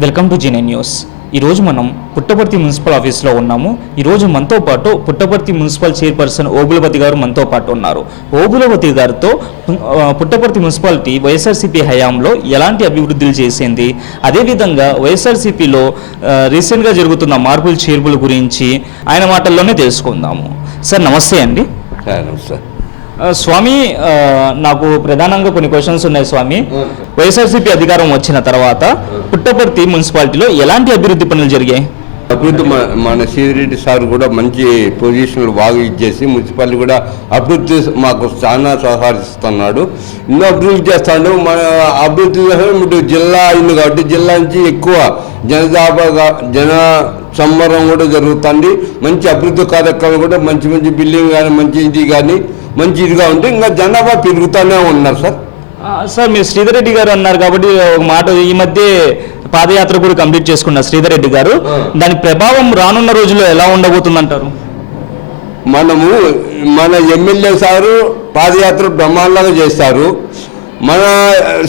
Welcome to జీనే news. ఈరోజు మనం Puttaparthi municipal ఆఫీస్లో ఉన్నాము. ఈరోజు మనతో పాటు పుట్టపర్తి మున్సిపల్ చైర్పర్సన్ ఓబులవతి గారు మనతో పాటు ఉన్నారు. ఓబులవతి గారితో పుట్టపర్తి మున్సిపాలిటీ వైఎస్ఆర్సీపీ హయాంలో ఎలాంటి అభివృద్ధులు చేసింది, అదేవిధంగా వైఎస్ఆర్సీపీలో రీసెంట్గా జరుగుతున్న మార్పులు చేర్పుల గురించి ఆయన మాటల్లోనే తెలుసుకుందాము. సార్ నమస్తే అండి. నమస్తే స్వామి, నాకు ప్రధానంగా కొన్ని క్వశ్చన్స్ ఉన్నాయి స్వామి. వైఎస్ఆర్సీపీ అధికారం వచ్చిన తర్వాత పుట్టపర్తి మున్సిపాలిటీలో ఎలాంటి అభివృద్ధి పనులు జరిగాయి? అభివృద్ధి మన సీదిరెడ్డి సార్ కూడా మంచి పొజిషన్లు బాగా ఇచ్చేసి మున్సిపాలిటీ కూడా అభివృద్ధి మాకు చాలా సహకరిస్తున్నాడు. ఎన్నో అభివృద్ధి చేస్తాడు. మన అభివృద్ధి జిల్లా అయింది కాబట్టి జిల్లా నుంచి ఎక్కువ జన సంబరం కూడా జరుగుతుంది. మంచి అభివృద్ధి కార్యక్రమాలు కూడా మంచి మంచి బిల్డింగ్ కానీ మంచి ఇది కానీ మంచి ఇదిగా ఉంటే ఇంకా జనాభా పెరుగుతూనే ఉన్నారు సార్. సార్ మీరు శ్రీధర్ రెడ్డి గారు అన్నారు కాబట్టి ఒక మాట, ఈ మధ్య పాదయాత్ర కూడా కంప్లీట్ చేసుకున్నారు శ్రీధర్ రెడ్డి గారు. దాని ప్రభావం రానున్న రోజుల్లో ఎలా ఉండబోతుందంటారు? మన ఎమ్మెల్యే సారు పాదయాత్ర బ్రహ్మాండంగా చేస్తారు. మన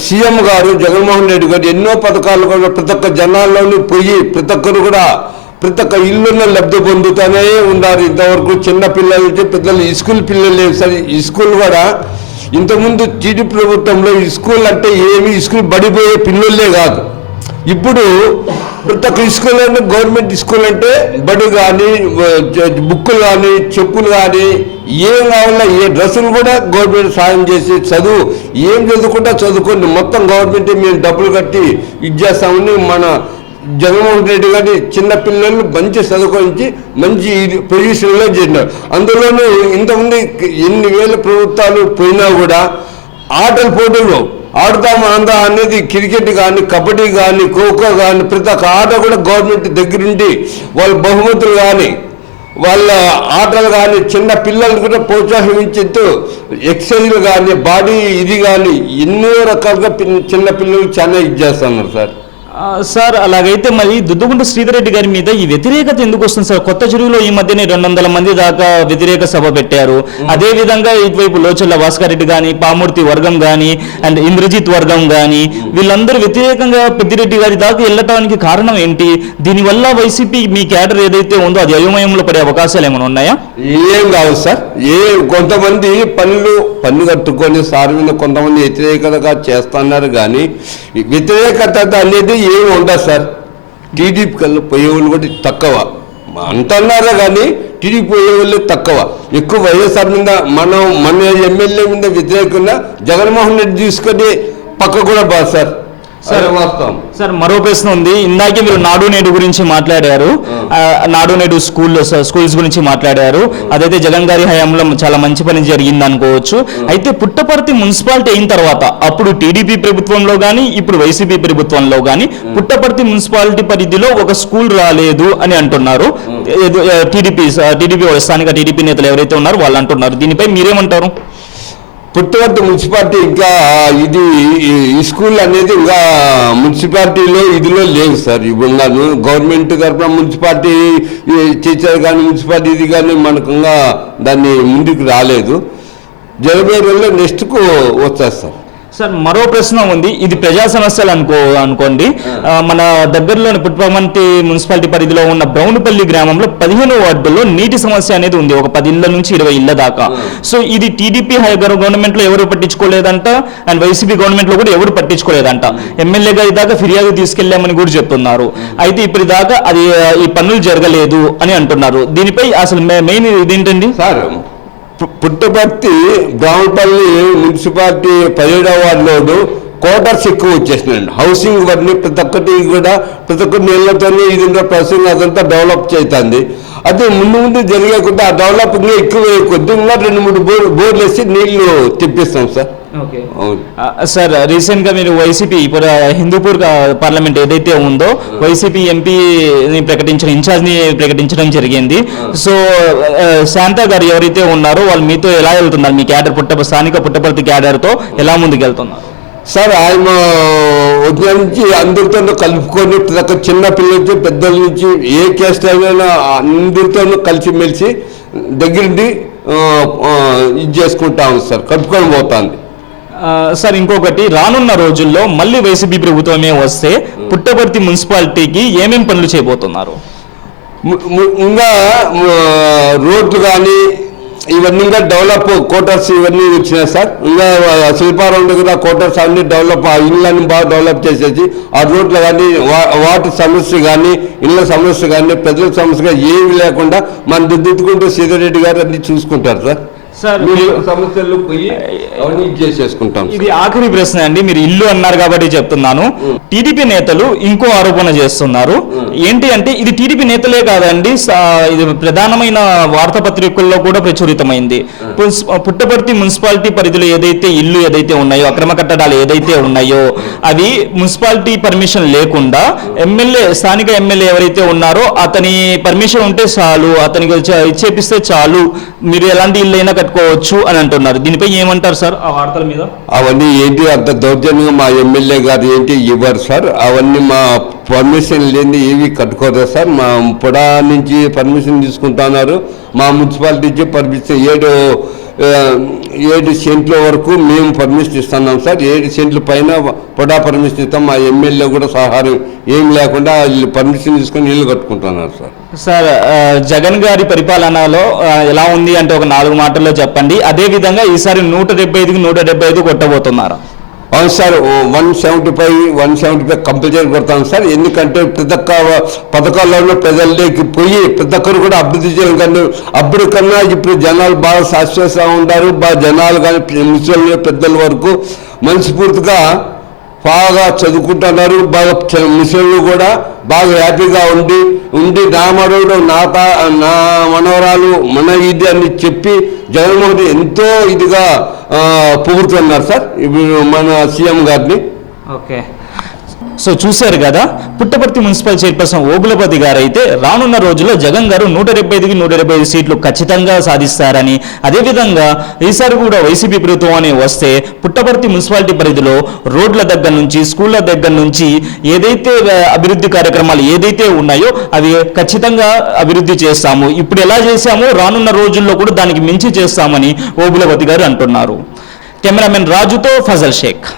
సీఎం గారు జగన్మోహన్ రెడ్డి గారు ఎన్నో పథకాలు కూడా ప్రతి ఒక్క జనాల్లోని పోయి ప్రతి ఒక్కరు కూడా ప్రతి ఒక్క ఇల్లున్న లబ్ధి పొందుతూనే ఉన్నారు. ఇంతవరకు చిన్న పిల్లలు పెద్దలు స్కూల్ పిల్లలు లేవు సార్. ఈ స్కూల్ కూడా ఇంతకుముందు టీడీపీ ప్రభుత్వంలో స్కూల్ అంటే ఏమి స్కూల్ బడిపోయే పిల్లలే కాదు. ఇప్పుడు ప్రతి ఒక్క స్కూల్ అంటే గవర్నమెంట్ స్కూల్ అంటే బడి కానీ బుక్కులు కానీ చెప్పులు కానీ ఏం కావాలన్నా ఏ డ్రెస్సులు కూడా గవర్నమెంట్ సాయం చేసి చదువు ఏం చదువుకుంటా చదువుకోండి మొత్తం గవర్నమెంట్ మేము డబ్బులు కట్టి ఇచ్చేస్తామని మన జగన్మోహన్ రెడ్డి గారి చిన్నపిల్లలు మంచి చదువుకొని మంచి పొజిషన్లో చేసినారు. అందులోనూ ఇంతకుముందు ఎన్ని వేల ప్రభుత్వాలు పోయినా కూడా ఆటల పోటీలు ఆడుతాము అందా అనేది క్రికెట్ కానీ కబడ్డీ కానీ ఖోఖో కానీ ప్రతి ఒక్క ఆట కూడా గవర్నమెంట్ దగ్గరుండి వాళ్ళ బహుమతులు కానీ వాళ్ళ ఆటలు కానీ చిన్న పిల్లలు కూడా ప్రోత్సహించుతూ ఎక్సర్సైజ్లు కానీ బాడీ ఇది కానీ ఎన్నో రకాలుగా చిన్న పిల్లలు చాలా ఇది చేస్తున్నారు సార్. సార్ అలాగైతే మరి దుద్దుగుంట శ్రీధర్ రెడ్డి గారి మీద ఈ వ్యతిరేకత ఎందుకు వస్తుంది సార్? కొత్త చెరువులో ఈ మధ్యనే 200 మంది దాకా వ్యతిరేక సభ పెట్టారు. అదే విధంగా ఇటువైపు లోచల్ల భాస్కర్ రెడ్డి కానీ పామూర్తి వర్గం కానీ అండ్ ఇంద్రజిత్ వర్గం కానీ వీళ్ళందరూ వ్యతిరేకంగా పెద్దిరెడ్డి గారి దాకా వెళ్ళటానికి కారణం ఏంటి? దీనివల్ల వైసీపీ మీ క్యాడర్ ఏదైతే ఉందో అది అయోమయంలో పడే అవకాశాలు ఏమైనా ఉన్నాయా? ఏం కాదు సార్. కొంతమంది పన్ను కట్టుకొని సార్ మీద కొంతమంది వ్యతిరేకతగా చేస్తున్నారు కానీ వ్యతిరేకత అనేది ఏమి ఉండదు సార్. టీడీపీ కల్లా పోయేవాళ్ళు కూడా తక్కువ అంటున్నారా కానీ టీడీపీ పోయేవాళ్ళు తక్కువ. ఎక్కువ వైఎస్ఆర్ మీద మన ఎమ్మెల్యే మీద వ్యతిరేకంగా జగన్మోహన్ రెడ్డి తీసుకొని పక్క కూడా బాగా సార్. సార్ మరో ప్రశ్న ఉంది. ఇందాకే మీరు నాడు నేడు గురించి మాట్లాడారు. నాడు నేడు స్కూల్స్ గురించి మాట్లాడారు. అదైతే జగన్ గారి హయాంలో చాలా మంచి పని జరిగింది అనుకోవచ్చు. అయితే పుట్టపర్తి మున్సిపాలిటీ అయిన తర్వాత అప్పుడు టీడీపీ ప్రభుత్వంలో కానీ ఇప్పుడు వైసీపీ ప్రభుత్వంలో కానీ పుట్టపర్తి మున్సిపాలిటీ పరిధిలో ఒక స్కూల్ రాలేదు అని అంటున్నారు. టీడీపీ స్థానిక టీడీపీ నేతలు ఎవరైతే ఉన్నారో వాళ్ళు అంటున్నారు. దీనిపై మీరేమంటారు? పుట్టపర్తి మున్సిపాలిటీ ఇంకా ఈ స్కూల్ అనేది ఇంకా మున్సిపాలిటీలో ఇదిలో లేదు సార్. ఇప్పుడు గవర్నమెంట్ తరఫున మున్సిపాలిటీ టీచర్ కానీ మున్సిపాలిటీ ఇది కానీ మనకు ఇంకా దాన్ని ముందుకు రాలేదు. జనవరిలో నెక్స్ట్కు వస్తారు సార్. సార్ మరో ప్రశ్న ఉంది. ఇది ప్రజా సమస్యలు అనుకోండి. మన దగ్గరలోని పుట్టపర్తి మున్సిపాలిటీ పరిధిలో ఉన్న బ్రౌన్పల్లి గ్రామంలో 15వ వార్డులో నీటి సమస్య అనేది ఉంది. ఒక 10 ఇళ్ల నుంచి 20 ఇళ్ల దాకా. సో ఇది టీడీపీ గవర్నమెంట్ లో ఎవరు పట్టించుకోలేదంట అండ్ వైసీపీ గవర్నమెంట్ లో కూడా ఎవరు పట్టించుకోలేదంట. ఎమ్మెల్యే గారి దాకా ఫిర్యాదు తీసుకెళ్లామని కూడా చెప్తున్నారు. అయితే ఇప్పుడు దాకా అది ఈ పనులు జరగలేదు అని అంటున్నారు. దీనిపై అసలు మెయిన్ ఇదేంటండి సార్? పుట్టపర్తి బ్రౌన్పల్లి మున్సిపాలిటీ 17వ వార్డులో క్వార్టర్స్ ఎక్కువ వచ్చేసినాయండి. హౌసింగ్ వాటిని ప్రతి ఒక్కటి కూడా ప్రతి ఒక్క నీళ్లతో ఇది ప్రస్తుతం అదంతా డెవలప్ చేస్తుంది. అదే ముందు జరిగే కొద్ది ఆ డెవలపింగ్ ఎక్కువ కొద్ది ఇంకా 2-3 బోర్లు వేసి నీళ్లు తెప్పిస్తాం సార్. సార్ రీసెంట్ గా మీరు వైసీపీ ఇప్పుడు హిందూపూర్ పార్లమెంట్ ఏదైతే ఉందో వైసీపీ ఎంపీని ఇన్ఛార్జ్ ని ప్రకటించడం జరిగింది. సో శాంతా గారు ఎవరైతే ఉన్నారో వాళ్ళు మీతో ఎలా వెళ్తున్నారు? మీ క్యాడర్ స్థానిక పుట్టపర్తి క్యాడర్ తో ఎలా ముందుకు వెళ్తున్నారు సార్? ఆయన ఉదయం నుంచి అందరితో కలుపుకొని ప్రతి చిన్న పిల్లల నుంచి పెద్దల నుంచి ఏ కేస్ట్ అయినా అందరితో కలిసిమెలిసి దగ్గరుండి ఇది చేసుకుంటా ఉంది సార్. కలుపుకొని పోతుంది. సార్ ఇంకొకటి, రానున్న రోజుల్లో మళ్ళీ వైసీపీ ప్రభుత్వమే వస్తే పుట్టపర్తి మున్సిపాలిటీకి ఏమేం పనులు చేయబోతున్నారు? ఇంకా రోడ్లు కానీ ఇవన్నీ ఇంకా డెవలప్ క్వార్టర్స్ ఇవన్నీ వచ్చినాయి సార్. ఇంకా శిల్పారావు దగ్గర క్వార్టర్స్ అన్ని డెవలప్, ఆ ఇళ్ళని బాగా డెవలప్ చేసేసి ఆ రోడ్లు కానీ వాటర్ సమస్య కానీ ఇళ్ళ సమస్య కానీ ప్రజల సమస్యగా ఏమి లేకుండా మన దిద్దుకుంటూ సీతారెడ్డి గారు అన్ని చూసుకుంటారు సార్. సార్ సమస్యలు పోయి అవన్నీ చేసుకుంటాం. ఇది ఆఖరి ప్రశ్న అండి, మీరు ఇల్లు అన్నారు కాబట్టి చెప్తున్నాను. టీడీపీ నేతలు ఇంకో ఆరోపణ చేస్తున్నారు. ఏంటి అంటే ఇది టీడీపీ నేతలే కాదండి, ఇది ప్రధానమైన వార్తాపత్రికల్లో కూడా ప్రచురితమైంది. పుట్టపర్తి మున్సిపాలిటీ పరిధిలో ఏదైతే ఇల్లు ఏదైతే ఉన్నాయో, అక్రమ కట్టడాలు ఏదైతే ఉన్నాయో అవి మున్సిపాలిటీ పర్మిషన్ లేకుండా స్థానిక ఎమ్మెల్యే ఎవరైతే ఉన్నారో అతని పర్మిషన్ ఉంటే చాలు, అతనికి ఇచ్చేపిస్తే చాలు, మీరు ఎలాంటి ఇల్లు అయినా కట్టుకోవచ్చు అని అంటున్నారు. దీనిపై ఏమంటారు సార్ ఆ వార్తల మీద? అవన్నీ ఏంటి అంత దౌర్జన్యంగా మా ఎమ్మెల్యే గారు ఏంటి ఇవ్వరు సార్. అవన్నీ మా పర్మిషన్ లేని ఏవి కట్టుకోరు సార్. మా పొడా నుంచి పర్మిషన్ తీసుకుంటున్నారు, మా మున్సిపాలిటీ నుంచి పర్మిషన్ 7 సెంట్ల వరకు మేము పర్మిషన్ ఇస్తున్నాం సార్. 7 సెంట్ల పైన పొడా పర్మిషన్ ఇస్తాం. మా ఎమ్మెల్యే కూడా సహాయం ఏం లేకుండా పర్మిషన్ తీసుకొని ఇల్లు కట్టుకుంటున్నారు సార్. సార్ జగన్ గారి పరిపాలనలో ఎలా ఉంది అంటే ఒక 4 మాటల్లో చెప్పండి. అదే విధంగా ఈసారి 175కి 175 కొట్టబోతున్నారు. అవును సార్, 175 కంపల్సరీ కొడతాను సార్. ఎందుకంటే ప్రతి ఒక్క పథకాల్లోనూ ప్రజల్లోకి పోయి ప్రతి ఒక్కరు కూడా అభివృద్ధి చేయడం కానీ అప్పుడు కన్నా ఇప్పుడు జనాలు బాగా శాశ్వతంగా ఉంటారు. బాగా జనాలు కానీ ముసలి పెద్దల వరకు మనస్ఫూర్తిగా బాగా చదువుకుంటున్నారు. బాగా ముసళ్ళు కూడా బాగా హ్యాపీగా ఉండి నా మనవడు నా మనవరాలు మన ఇది అని చెప్పి జగన్మోహన్ ఎంతో ఇదిగా పొగుడుతున్నారు సార్ ఇప్పుడు మన సీఎం గారిని. ఓకే, సో చూశారు కదా, పుట్టపర్తి మున్సిపల్ చైర్పర్సన్ ఓబులపతి గారు అయితే రానున్న రోజుల్లో జగన్ గారు 175కి 175 సీట్లు ఖచ్చితంగా సాధిస్తారని, అదేవిధంగా ఈసారి కూడా వైసీపీ ప్రభుత్వం అని వస్తే పుట్టపర్తి మున్సిపాలిటీ పరిధిలో రోడ్ల దగ్గర నుంచి స్కూళ్ళ దగ్గర నుంచి ఏదైతే అభివృద్ధి కార్యక్రమాలు ఏదైతే ఉన్నాయో అవి ఖచ్చితంగా అభివృద్ధి చేస్తాము, ఇప్పుడు ఎలా చేశామో రానున్న రోజుల్లో కూడా దానికి మించి చేస్తామని ఓబులపతి గారు అంటున్నారు. కెమెరామెన్ రాజుతో ఫజల్ షేక్.